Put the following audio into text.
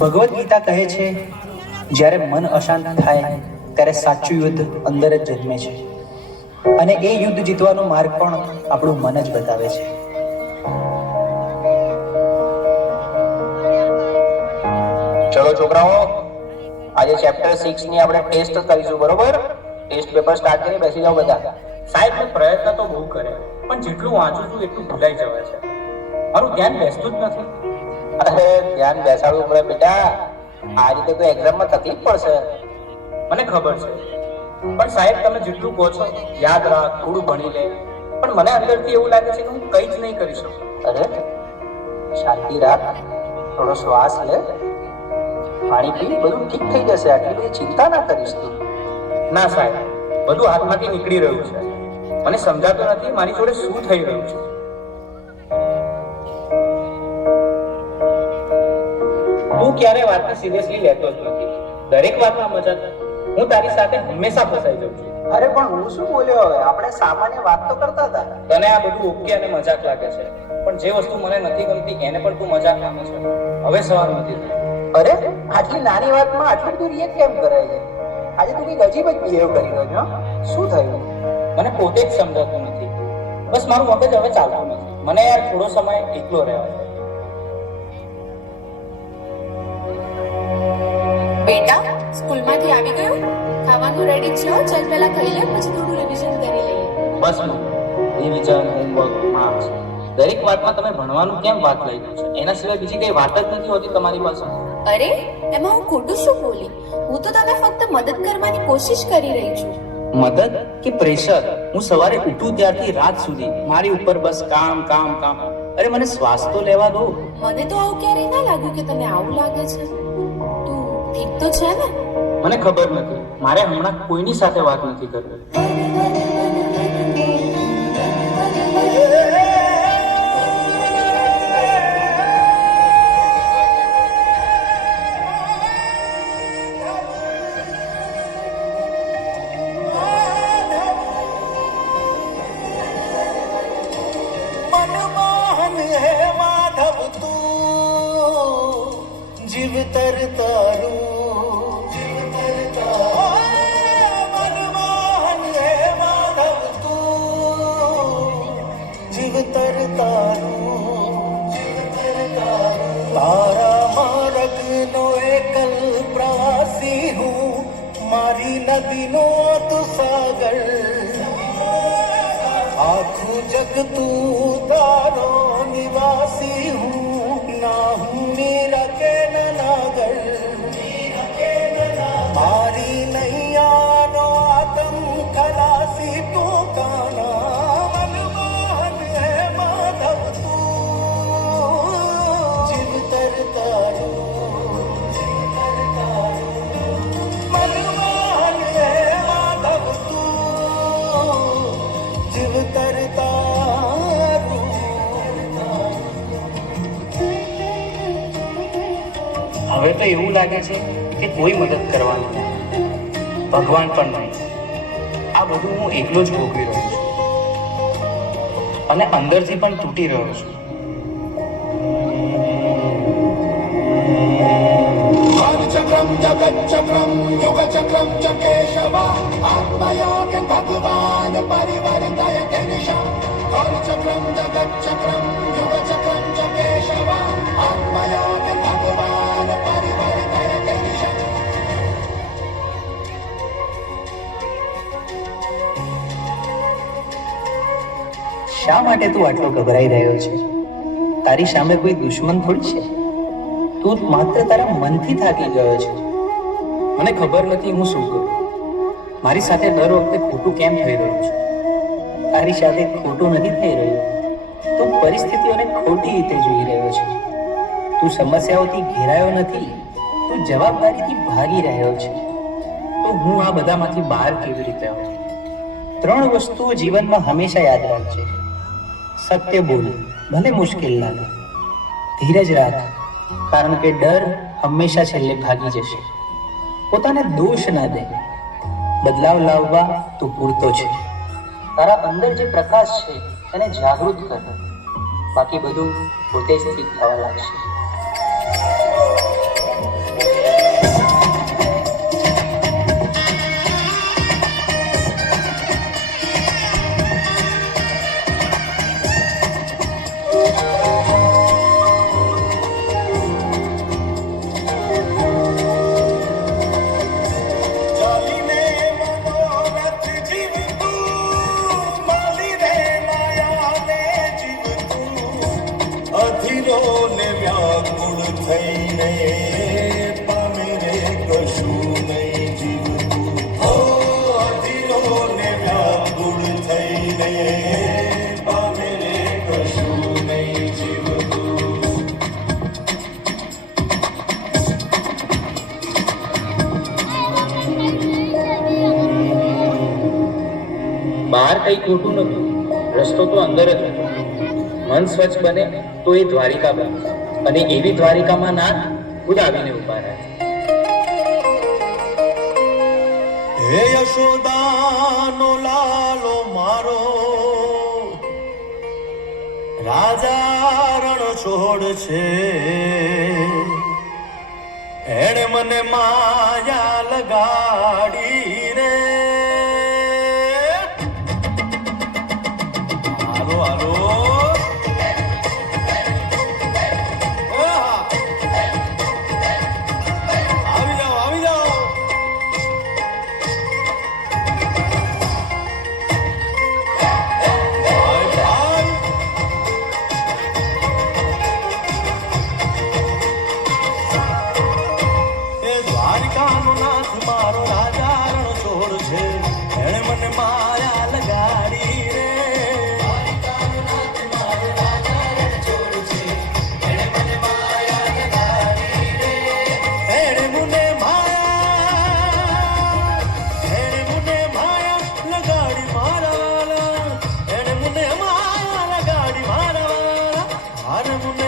ભગવદ્ ગીતા કહે છે, જ્યારે મન અશાંત થાય ત્યારે સાચું યુદ્ધ અંદર જ જન્મે છે, અને એ યુદ્ધ જીતવાનો માર્ગ પણ આપણું મન જ બતાવે છે. ચલો છોકરાઓ, આજે ચેપ્ટર 6 ની આપણે ટેસ્ટ કરીશું, બરોબર? ટેસ્ટ પેપર સ્ટાર્ટ કરી બેસી જાઓ બધા. સાહેબ, મેં પ્રયત્ન તો બહુ કર્યા, પણ જેટલું વાંચું છું એટલું ભૂલાઈ જવાય છે. મારું ધ્યાન બેસતું જ નથી. અરે ધ્યાન બેસાડવું પડે બેટા, આ રીતે તો એક્ઝામમાં તકલીફ પડશે. મને ખબર છે, પણ સાહેબ તમે જેટલું કહો છો યાદ રાખ, થોડું ભણી લે, પણ મને અંદરથી એવું લાગે છે કે હું કંઈ જ નહીં કરી શકું. અરે શાંતિ રાખ, થોડો શ્વાસ લે, પાણી પી, બધું ઠીક થઈ જશે. આટલી બધી ચિંતા ના કરીશ તું. ના સાહેબ, બધું હાથમાંથી નીકળી રહ્યું છે. મને સમજાતું નથી મારી જોડે શું થઈ રહ્યું છે. તું ક્યારે વાતને સિરિયસલી લેતો જ નથી. દરેક વાતમાં મજાક. હું તારી સાથે હંમેશા ફસાઈ જાઉં છું. અરે પણ હું શું બોલ્યો? હવે આપણે સામાન્ય વાત તો કરતા હતા. તને આ બધું ઓકે અને મજાક લાગે છે, પણ જે વસ્તુ મને નથી ગમતી એને પણ તું મજાક માને છે. હવે સવાર નથી થયું. અરે આટલી નાની વાતમાં આટલું બધું રિએક્ટ કેમ કરાય છે? આજે તું કંઈક અજીબ જ બિહેવ કરી રહ્યો છો. શું થયું? મને પોતે જ સમજાતું નથી. બસ મારું મગજ હવે ચાલતું નથી. મને યાર થોડો સમય એકલો રહેવા દે. બેટા, સ્કૂલમાંથી આવી ગયો? ખાવાનું રેડી છે? ચાલ પહેલા ખાઈ લે, પછી થોડું રિવિઝન કરી લઈએ. બસ રિવિઝન, હોમવર્ક, માર્ક્સ, દરેક વાતમાં તમે ભણવાનું કેમ વાત લઈ દો છો? એના સિવાય બીજી કઈ વાત જ નથી હોતી તમારી પાસે. અરે એમાં હું ખોટું શું બોલી? હું તો તને ફક્ત મદદ કરવાની કોશિશ કરી રહી છું. મદદ કે પ્રેશર? હું સવારે ઉઠું ત્યારથી રાત સુધી મારી ઉપર બસ કામ કામ કામ. અરે મને શ્વાસ તો લેવા દો. મને તો આવું ક્યારેય ના લાગ્યું કે તને આવું લાગે છે. તું ઠીક તો છે ને? મને ખબર નથી, મારે હમણાં કોઈની સાથે વાત નથી કરવી. જીવતર તારું, મનમોહન હે માધવ તું, જીવતર તારું, તારા માર્ગનો એકલ પ્રવાસી હું, મારી નદીનો તું સાગર, આખું જગ તું તારો નિવાસી હું, ના હું મીરા કે નાગર, મારી નૈયાનો આતમ ખલાસી તું કાના, મનમોહન હે માધવ તું, જીવતર તારું, મનમોહન હે માધવ તું, જીવતર તારું. હવે તો એવું લાગે છે કે કોઈ મદદ કરવાનું નહીં, ભગવાન પણ નહીં. આ બધું હું એકલો જ ભોગવી રહ્યો છું અને અંદરથી પણ તૂટી રહ્યો છું. चक्रम जगत चक्रम युग चक्रम च केशव आत्मयोग भगवान परिवर्तय निशा चक्रम जगत चक्रम युग चक्रम च केशव आत्मयोग भगवान परिवर्तय निशा. શા માટે તું આટલો ગભરાઈ રહ્યો છે? તારી સામે કોઈ દુશ્મન થોડી છે. તું માત્ર તારા મનથી થાકી ગયો છે. મને ખબર નથી હું શું કરું. મારી સાથે દર વખતે ખોટું કેમ થઈ રહ્યું છે? તારી સાથે ખોટું નથી થઈ રહ્યું, તું પરિસ્થિતિઓને ખોટી રીતે જોઈ રહ્યો છે. તું સમસ્યાઓથી ઘેરાયો નથી, તું જવાબદારીથી ભાગી રહ્યો છે. તો હું આ બધામાંથી બહાર કેવી રીતે આવું? 3 વસ્તુઓ જીવનમાં હંમેશા યાદ રાખજે. સત્ય બોલ, ભલે મુશ્કેલ લાગે. ધીરજ રાખ, કારણ કે ડર હંમેશા છેલ્લે ભાગી જશે. પોતાને દોષ ના દે, બદલાવ લાવવા તું પૂરતો છે. તારા અંદર જે પ્રકાશ છે તેને જાગૃત કર, બાકી બધું પોતે જ ઠીક થવા લાગશે. બહાર કંઈ ખોટું નહોતું, રસ્તો તો અંદર જ હતો. મન સ્વચ્છ બને તો એ દ્વારિકા બને, અને એવી દ્વારિકામાં નાથ ખુદ આવીને ઉભા રહ્યા. હે યશોદાનો લાલો મારો, રાજા રણ છોડ છે, એણે મને માયા લગાડી રે. હાલો હાલો આવી જાઓ આવી જાઓ. ભાઈ ભાઈ એ દ્વારિકાનો નાથ મારો રાજા રણ છોડ છે, એણે મને માયા લગાડી રે. એણે મને માયા લગાડી મારા વાલા, એણે મને માયા લગાડી મારા વાલા, હારે મને